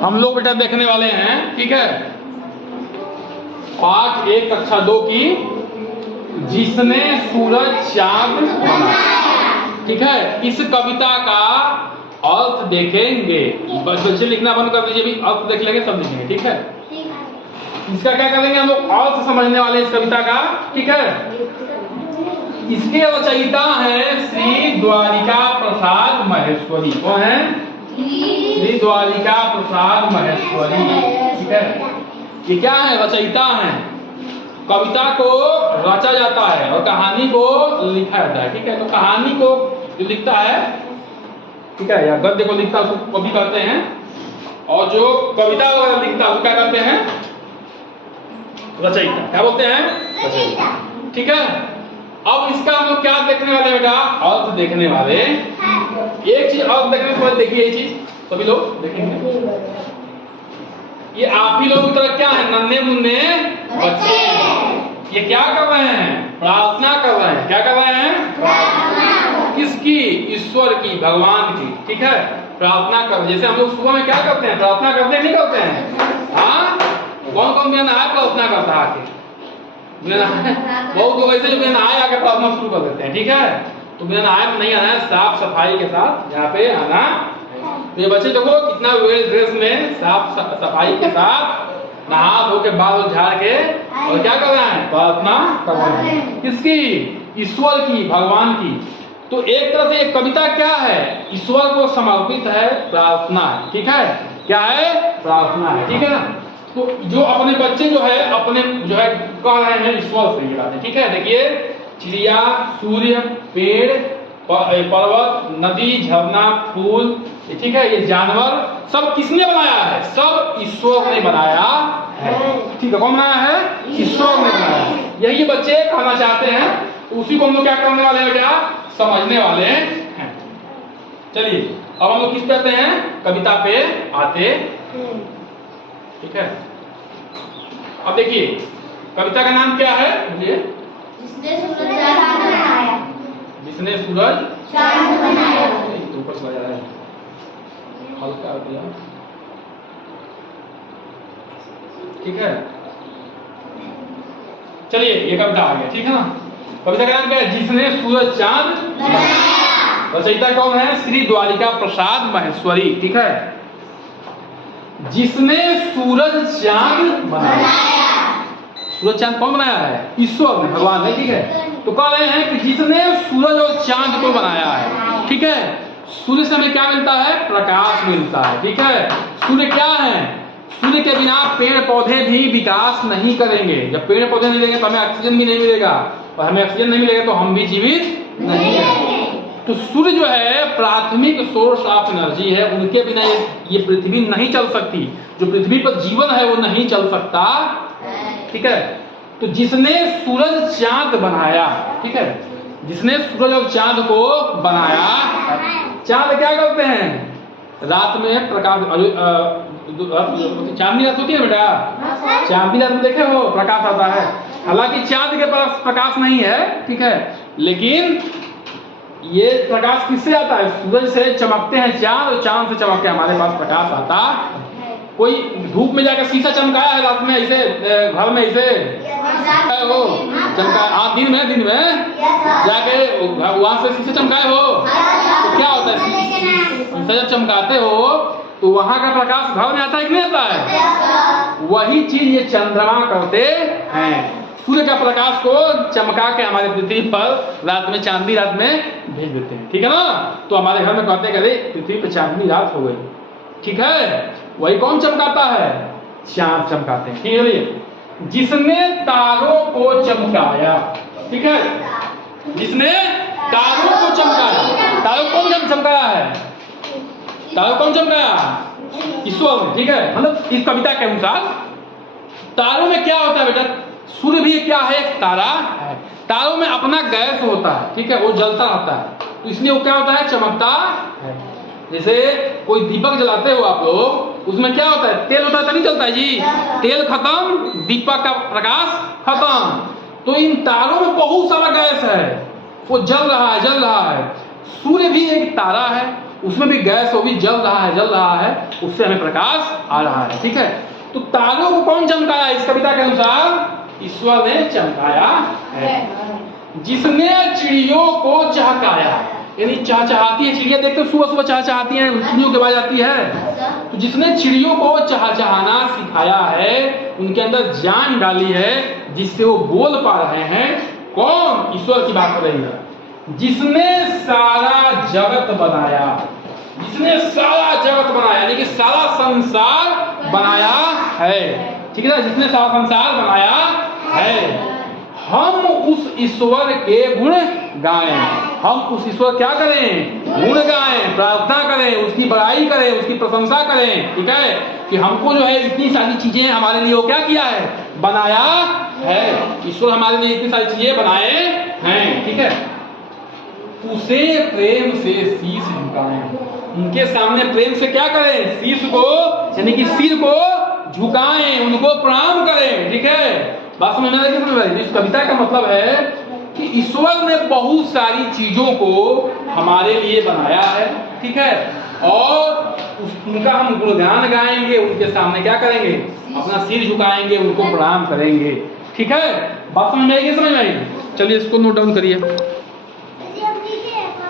हम लोग बेटा देखने वाले हैं, ठीक है, पाठ 1 कक्षा 2 की जिसने सूरज चांद बनाया। ठीक है, इस कविता का अर्थ देखेंगे। बच्चे लिखना बंद कर दीजिए, अभी अर्थ देख लेंगे, सब लिखेंगे। ठीक है, इसका क्या करेंगे हम लोग, अर्थ समझने वाले इस कविता का। ठीक है, इसके रचयिता है श्री द्वारिका प्रसाद महेश्वरी। कौन है? श्री द्वारिका प्रसाद महेश्वरी। ठीक है, ये क्या है? रचयिता है। कविता को रचा जाता है और कहानी को लिखा जाता है। ठीक है, तो कहानी को जो लिखता है, ठीक है, या गद्य को लिखता है उसको कवि कहते हैं, और जो कविता वगैरह लिखता है वो क्या कहते हैं? रचयिता। क्या बोलते हैं? रचयिता। ठीक है, अब इसका हम लोग क्या देखने वाले बेटा? अर्थ देखने वाले। एक चीज अर्थ देखने के बाद देखिए, ये चीज सभी लोग देखेंगे। ये आप ही लोग की तरह क्या है? नन्हे मुन्ने बच्चे। ये क्या कर रहे हैं? प्रार्थना कर रहे हैं। क्या कर रहे हैं? किसकी? ईश्वर की, भगवान की। ठीक है, प्रार्थना कर, जैसे हम लोग सुबह में क्या करते हैं? प्रार्थना करते हैं, नहीं करते हैं? हाँ, कौन कौन बिना नहाए प्रार्थना करता है आके? बहुत लोग ऐसे जो बिना नहाए आके प्रार्थना शुरू कर देते हैं। ठीक है, तो बिना नहाए में नहीं आना है, साफ सफाई के साथ यहाँ पे आना। तो ये बच्चे देखो कितना वेल ड्रेस में, साफ सफाई के साथ, नहा धो के बाल झाड़ के, और क्या कर रहे हैं? प्रार्थना कर रहे हैं। किसकी? ईश्वर की, भगवान की। तो एक तरह से एक कविता क्या है? ईश्वर को समर्पित है, प्रार्थना है। ठीक है, क्या है? प्रार्थना है। ठीक है ना, तो जो अपने बच्चे जो है अपने जो है कह रहे हैं ईश्वर से ये बातें। ठीक है, देखिए, चिड़िया, सूर्य, पेड़, पर्वत, नदी, झरना, फूल, ठीक है, ये जानवर सब किसने बनाया है? सब ईश्वर ने बनाया है। ठीक है, कौन बनाया है? ईश्वर ने बनाया है। यही बच्चे कहना चाहते हैं, उसी को हम लोग क्या करने वाले हैं बेटा? समझने वाले हैं। चलिए, अब हम लोग किस पे आते हैं? कविता पे आते। ठीक है, अब देखिए कविता का नाम क्या है? जिसने सूरज चांद बनाया। जिसने सूरज चांद बनाया। ऊपर से लगा है, हल्का दिया। ठीक है, चलिए ये कविता आ गया। ठीक है ना, कविता का नाम क्या है? जिसने सूरज चांद बनाया। रचयिता कौन है? श्री द्वारिका प्रसाद महेश्वरी। ठीक है, जिसने सूरज चांद बनाया। सूरज चांद कौन बनाया है? ईश्वर ने, भगवान है। ठीक है, तो कह रहे हैं कि जिसने सूरज और चांद को बनाया है। ठीक है, सूर्य से हमें क्या मिलता है? प्रकाश मिलता है। ठीक है, सूर्य क्या है? सूर्य के बिना पेड़ पौधे भी विकास नहीं करेंगे। जब पेड़ पौधे नहीं देंगे तो हमें ऑक्सीजन भी नहीं मिलेगा, और हमें ऑक्सीजन नहीं मिलेगा तो हम भी जीवित नहीं रहेंगे। तो सूर्य जो है प्राथमिक सोर्स ऑफ एनर्जी है, उनके बिना ये पृथ्वी नहीं चल सकती। जो पृथ्वी पर जीवन है वो नहीं चल सकता। ठीक है, तो जिसने सूरज चांद बनाया, ठीक है, जिसने सूरज और चांद को बनाया। चांद क्या करते हैं? रात में प्रकाश, चांदनी रात होती है बेटा, चांदनी रात में देखे हो प्रकाश आता है। हालांकि चांद के पास प्रकाश नहीं है, ठीक है, लेकिन ये प्रकाश किससे आता है? सूरज से चमकते हैं चांद, और चांद से चमक के हमारे पास प्रकाश आता। कोई धूप में जाकर शीशा चमकाया है रात में ऐसे, घर में ऐसे हो चमका? हाँ, दिन में जाके वहां से शीशा चमकाए हो तो क्या होता है? शीशा जब चमकाते हो तो वहां का प्रकाश घर में आता है कि नहीं आता है? वही चीज ये चंद्रमा करते हैं, सूर्य का प्रकाश को चमका के हमारे पृथ्वी पर रात में, चांदनी रात में भेज देते हैं। ठीक है ना, तो हमारे घर में कहते हैं कि पृथ्वी पर चांदनी रात हो गई। ठीक है, वही कौन चमकाता है? चांद चमकाते हैं। ठीक है, जिसने तारों को चमकाया। ठीक है, जिसने तारों को चमकाया। तारों कौन चमकाया है? तारों कौन चमकाया? ईश्वर ने। ठीक है, मतलब इस कविता के अनुसार तारों में क्या होता है बेटा? सूर्य भी क्या है? एक तारा है। तारों में अपना गैस होता है, ठीक है, वो जलता रहता है, तो इसलिए वो क्या होता है? चमकता है। जैसे कोई दीपक जलाते हो आप लोग, उसमें क्या होता है? तेल होता है तो नहीं चलता है जी। तेल खत्म, दीपक का प्रकाश खत्म। तो इन तारों में बहुत सारा गैस है, वो जल रहा है। सूर्य भी एक तारा है उसमें भी गैस वो भी जल रहा है, उससे हमें प्रकाश आ रहा है। ठीक है, तो तारों को कौन चमकाया? इस कविता के अनुसार ईश्वर ने चमकाया है। जिसने चिड़ियों को चहकाया, यानी चहचहाती है चिड़िया, देखते हो सुबह सुबह चहचहाती हैं, चिड़ियों की आवाज आती है। तो जिसने चिड़ियों को चहचहाना सिखाया है, उनके अंदर जान डाली है, जिससे वो बोल पा रहे हैं। कौन? ईश्वर की बात कर रही है। जिसने सारा जगत बनाया, जिसने सारा जगत बनाया, यानी कि सारा संसार बनाया है। ठीक है ना, जिसने सारा संसार बनाया है। हम उस ईश्वर के गुण गाएं, हम उस ईश्वर क्या करें? गुण गाएं, प्रार्थना करें, उसकी बड़ाई करें, उसकी प्रशंसा करें। ठीक है, कि हमको जो है इतनी सारी चीजें हमारे लिए वो क्या किया है? बनाया है। ईश्वर हमारे लिए इतनी सारी चीजें बनाए हैं। ठीक है, उसे प्रेम से शीश झुकाएं, उनके सामने प्रेम से क्या करें? शीश को, यानी कि सिर को झुकाएं, उनको प्रणाम करें। ठीक है, बात समझ में आ रही है? इस कविता का मतलब है कि ईश्वर ने बहुत सारी चीजों को हमारे लिए बनाया है। ठीक है, और उनका हम गुणगान गाएंगे, उनके सामने क्या करेंगे? अपना सिर झुकाएंगे, उनको प्रणाम करेंगे। ठीक है, बात समझ में आएगी? समझ में आएगी? चलिए इसको नोट डाउन करिए।